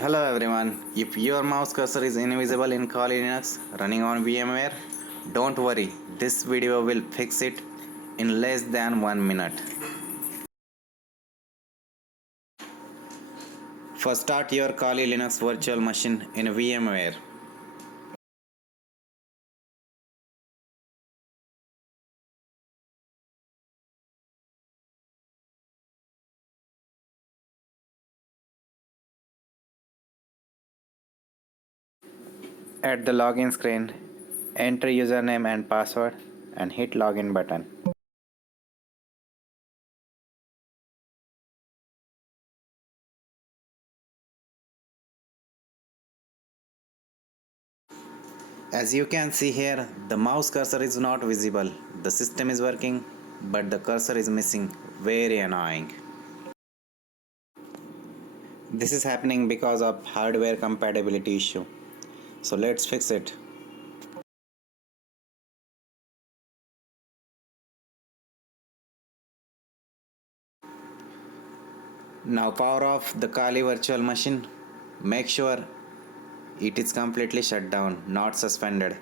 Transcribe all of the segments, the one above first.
Hello everyone. If your mouse cursor is invisible in Kali Linux running on VMware, don't worry. This video will fix it in less than 1 minute. First, start your Kali Linux virtual machine in VMware. At the login screen, enter username and password and hit login button. As you can see here, the mouse cursor is not visible. The system is working, but the cursor is missing. Very annoying. This is happening because of hardware compatibility issue. So let's fix it. Now power off the Kali virtual machine. Make sure it is completely shut down, not suspended.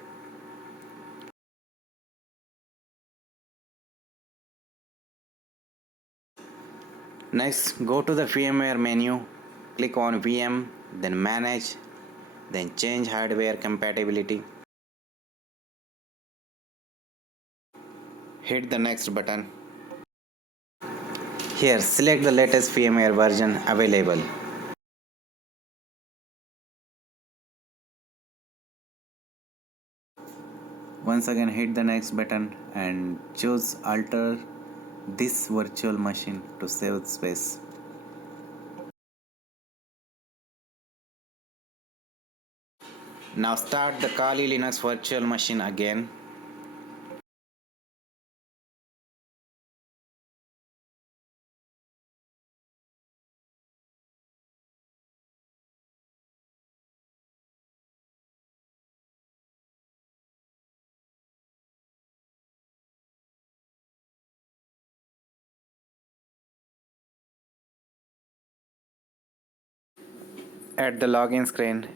Next, go to the VMware menu, click on VM, then Manage, then change hardware compatibility. Hit the next button. Here, select the latest VMware version available. Once again, hit the next button and choose Alter this virtual machine to save space. Now start the Kali Linux virtual machine again. At the login screen,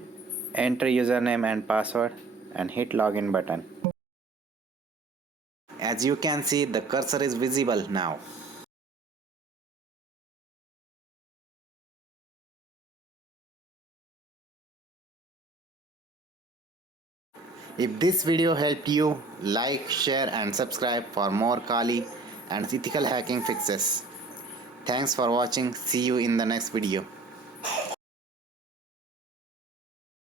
enter username and password and hit login button. As you can see, the cursor is visible now. If this video helped you, like, share and subscribe for more Kali and ethical hacking fixes. Thanks for watching. See you in the next video.